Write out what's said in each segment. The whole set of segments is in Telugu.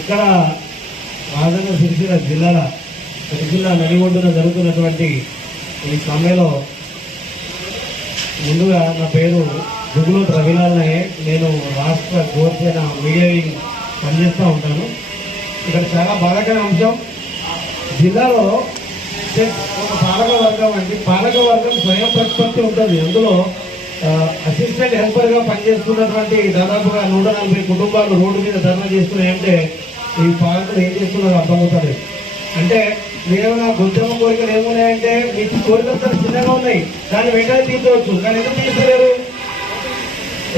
ఇక్కడ రాజన్న సిరిసిల్ల నడిగొడ్డున జరుగుతున్నటువంటి ఈ సమ్మెలో ముందుగా నా పేరు గుగులోత్ రవిలాల్ నాయక్. నేను రాష్ట్ర గోర్సేన మీడియా పనిచేస్తూ ఉంటాను. ఇక్కడ చాలా బాధాకర అంశం, జిల్లాలో ఒక పాలక వర్గం స్వయం ప్రతిపత్తి ఉంటుంది. అందులో అసిస్టెంట్ హెల్పర్ గా పనిచేస్తున్నటువంటి దాదాపుగా 140 కుటుంబాలు రోడ్డు మీద ధర్నా చేస్తున్నాయంటే ఈ పాలకులు ఏం చేస్తున్నారో అర్థమవుతుంది. అంటే మీరేమైనా ఉద్యమ కోరికలు ఏమున్నాయంటే మీకు కోరికలు చిన్నగా ఉన్నాయి, దాన్ని వెంటనే తీసుకోవచ్చు, కానీ ఎందుకు తీసుకోలేరు?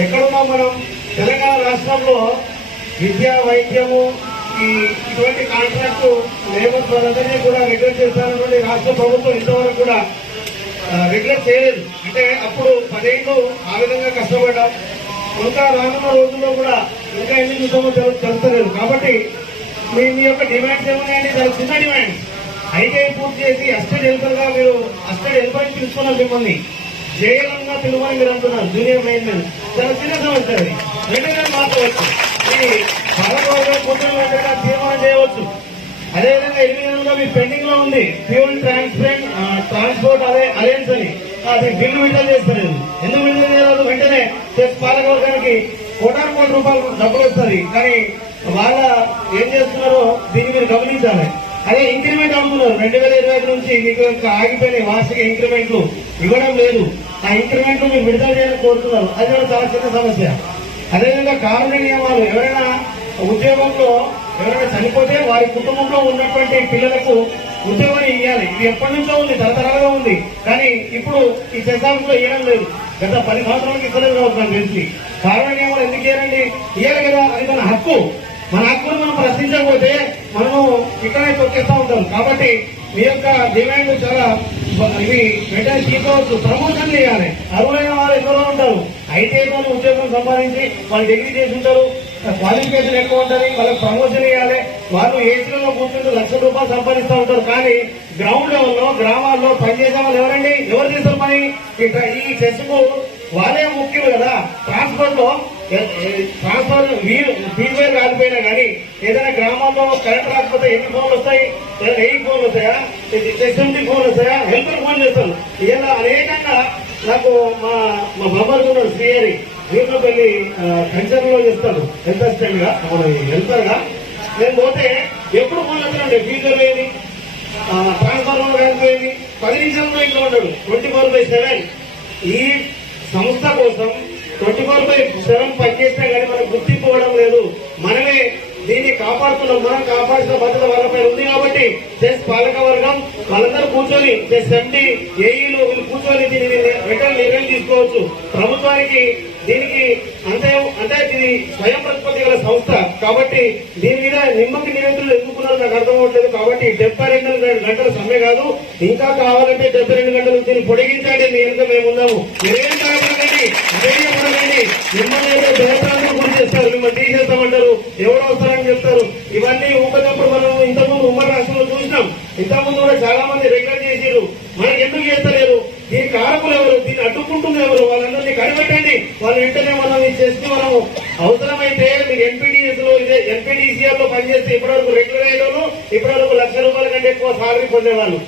ఎక్కడున్నాం మనం? తెలంగాణ రాష్ట్రంలో విద్య, వైద్యము, ఇటువంటి కాంట్రాక్టు లేబర్స్ వాళ్ళందరినీ కూడా రెగ్యులేట్ చేస్తానటువంటి రాష్ట్ర ప్రభుత్వం ఇంతవరకు కూడా రెగ్యులేట్ చేయలేదు. అంటే అప్పుడు 10 ఏళ్ళు ఆ విధంగా కష్టపడ్డాం. ఇంకా రానున్న రోజుల్లో కూడా ఇంకా ఎన్ని చూసామో తెలుస్తలేదు. కాబట్టి మీ యొక్క డిమాండ్స్ ఏమున్నాయండి? చాలా చిన్న డిమాండ్స్. ఐటీఐ పూర్తి చేసి అసిస్టెంట్ హెల్పర్ గా మీరు అసిస్టెంట్ హెల్పర్ పిలుచుకున్నారు, మిమ్మల్ని జేఎల్ఎం గా పిలువని మీరు అంటున్నారు. జూనియర్ లైన్మెన్ చాలా చిన్న సమస్య, అది వెంటనే మార్చవచ్చు. ఇది భారతవర్గం కూర్చొని వెంటనే తీర్మానం చేయవచ్చు. అదేవిధంగా 8 నెలలుగా మీ పెండింగ్ లో ఉంది ఫ్యూల్ ట్రాన్స్పోర్ట్ అలయన్స్ అని, అది బిల్లు విడుదల చేస్తారు. ఎందుకు విడుదల చేయలేదు? వెంటనే పాలకవర్గానికి కోటాను రూపాయలు డబ్బులు వస్తుంది, కానీ వాళ్ళ ఏం చేస్తున్నారో దీన్ని మీరు గమనించాలి. అదే ఇంక్రిమెంట్ అడుగుతున్నారు. 2025 నుంచి మీకు ఆగిపోయిన వార్షిక ఇంక్రిమెంట్లు ఇవ్వడం లేదు. ఆ ఇంక్రిమెంట్లు మీరు విడుదల చేయాలని కోరుతున్నారు. అది కూడా చాలా చిన్న సమస్య. అదేవిధంగా కారుణ్య నియమాలు, ఎవరైనా ఉద్యోగంలో ఎవరైనా చనిపోతే వారి కుటుంబంలో ఉన్నటువంటి పిల్లలకు ఉద్యోగాన్ని ఇవ్వాలి. ఇది ఎప్పటి నుంచో ఉంది, తరతరాలుగా ఉంది, కానీ ఇప్పుడు ఈ సెన్సార్స్ లో ఇవ్వడం లేదు. గత 10 సంవత్సరాలకు ఇవ్వలేదు కావచ్చు నాకు తెలిసి. కారుణ్య నియమాలు ఎందుకు ఇవ్వాలండి? ఇవ్వాలి కదా, అది మన హక్కు. మన హక్కును మనం ప్రశ్నించకపోతే మనము ఇక్కడే తొక్కేస్తా ఉంటాం. కాబట్టి మీ యొక్క డిమాండ్ చాలా ఇవి వెంటనే తీసుకోవచ్చు. ప్రమోషన్ చేయాలి. అర్హులైన వారు ఎందరో ఉంటారు, ఐటీఐతో ఉద్యోగం సంపాదించి వాళ్ళు డిగ్రీ చేసి ఉంటారు, క్వాలిఫికేషన్ ఎక్కువ ఉంటుంది, వాళ్ళకి ప్రమోషన్ ఇవ్వాలి. వాళ్ళు ఏసీలలో కూర్చుంటూ లక్షల రూపాయలు సంపాదిస్తూ ఉంటారు, కానీ గ్రౌండ్ లెవెల్లో గ్రామాల్లో పనిచేసే వాళ్ళు ఎవరండి? ఎవరు చేస్తారు పని? ఈ చర్చకు వాళ్ళే ముఖ్యులు కదా. ట్రాన్స్పోర్ట్ లో ట్రాన్స్ఫర్ ఫీజువేర్ రాకపోయినా కానీ ఏదైనా గ్రామాల్లో కరెంట్ రాకపోతే ఎన్ని ఫోన్లు వస్తాయి? 1000 ఫోన్లు వస్తాయా? ఎస్ఎంటీ ఫోన్లు వస్తాయా? హెల్పర్ ఫోన్ చేస్తారు. ఇలా అనేకంగా నాకు మా బాబారు ఉన్నాడు శ్రీహరి, వీర్లపల్లి కల్చర్ లో చేస్తాడు హెల్త్ అసిస్టెంట్ గా, హెల్పర్ గా. నేను పోతే ఎప్పుడు ఫోన్ వస్తానండి, ఫీజువేర్ పోయింది, ట్రాన్స్ఫార్మర్ కాలిపోయింది, 10 నిమిషాల్లో ఇంట్లో ఉన్నాడు. 24/7 ఈ సంస్థ కోసం 24/7 పనిచేసినా కానీ మనకు గుర్తింపు ఇవ్వడం లేదు. మనమే దీన్ని కాపాడుతున్నాం. మనం కాపాడాల్సిన బాధ్యత వాళ్ళపై ఉంది. కాబట్టి చెస్ పాలక వర్గం వాళ్ళందరూ కూర్చొని, చెస్ ఎండి, ఏఈలు వీళ్ళు కూర్చొని దీన్ని వెంటనే నిర్ణయం తీసుకోవచ్చు. ప్రభుత్వానికి దీనికి అంటే ఇది స్వయం ప్రతిపత్తి గల సంస్థ కాబట్టి దీని మీద నిమ్మకి నివేదికలు ఎందుకున్నారో నాకు అర్థం అవ్వట్లేదు. కాబట్టి 72 గంటల సమ్మె కాదు, ఇంకా కావాలంటే 72 గంటలు దీన్ని పొడిగించండి. మీ ఎంత మేము ఉన్నాము. మీరేం కావాలండి, అదేం ఉండదండి. మిమ్మల్ని ఏదో దేవతాలను గురి చేస్తారు, మిమ్మల్ని తీసేస్తామంటారు, ఎవరు వస్తారని చెప్తారు. ఇవన్నీ ఊపదప్పుడు మనం ఇంతకుముందు ఉమ్మడి రాష్ట్రంలో చూసినాం. ఇంతకుముందు కూడా చాలా మంది రెగ్యులర్ చేసారు, మనకి ఎందుకు చేస్తలేరు? దీని కారకులు ఎవరు? దీన్ని అడ్డుకుంటుంది ఎవరు? వాళ్ళందరినీ కనిపెట్టండి. వాళ్ళు వెంటనే మనం చేస్తే మనం అవసరమైతే మీరు ఎన్పీడీఎస్ లో ఇదే ఎన్పీడీసీఆర్ లో పనిచేస్తే ఇప్పటివరకు రెగ్యులర్ అయ్యేవాళ్ళు, ఇప్పటివరకు ₹1,00,000 కంటే ఎక్కువ సాలరీ పొందేవాళ్ళు.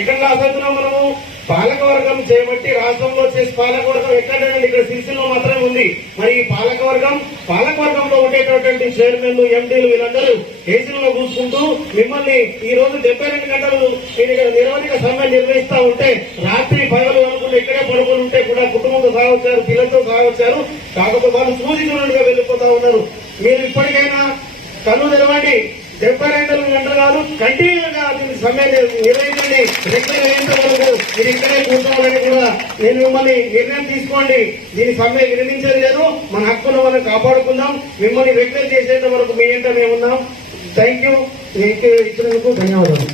ఎక్కడ లాస్ అవుతున్నాం మనము? పాలకవర్గం చేయబట్టి రాష్ట్రంలో చేసి పాలకవర్గం ఎక్కడండి? ఇక్కడ సిరిసిల్లో మాత్రమే ఉంది. మరి ఈ పాలకవర్గంలో ఉండేటటువంటి చైర్మన్లు, ఎండీలు వీళ్ళందరూ ఏసీలో కూర్చుంటూ మిమ్మల్ని ఈ రోజు 72 గంటలు మీరు నిరవధిక సమ్మె నిర్వహిస్తా ఉంటే, రాత్రి పగలు అనుకుంటే ఇక్కడే పడుకుని ఉంటే కూడా కుటుంబంతో సాగొచ్చారు, పిల్లలతో సాగొచ్చారు. కాకపోతే వాళ్ళు సూచితులుగా వెళ్ళిపోతా ఉన్నారు. మీరు ఇప్పటికైనా కన్ను తెరవండి. 72 గంటలు కాదు, కంటిన్యూగా దీన్ని సమ్మె నిర్వహించండి. రెగ్యులర్ అయ్యేంత వరకు మీరు ఇక్కడే కూర్చోవాలని కూడా నేను మిమ్మల్ని నిర్ణయం తీసుకోండి. దీని సమ్మె విరమించేది లేదు. మన హక్కును మనం కాపాడుకుందాం. మిమ్మల్ని రెగ్యులర్ చేసేంత వరకు మీ ఏంటో మేము ఉన్నాం. Thank you. ఇచ్చినందుకు ధన్యవాదాలు.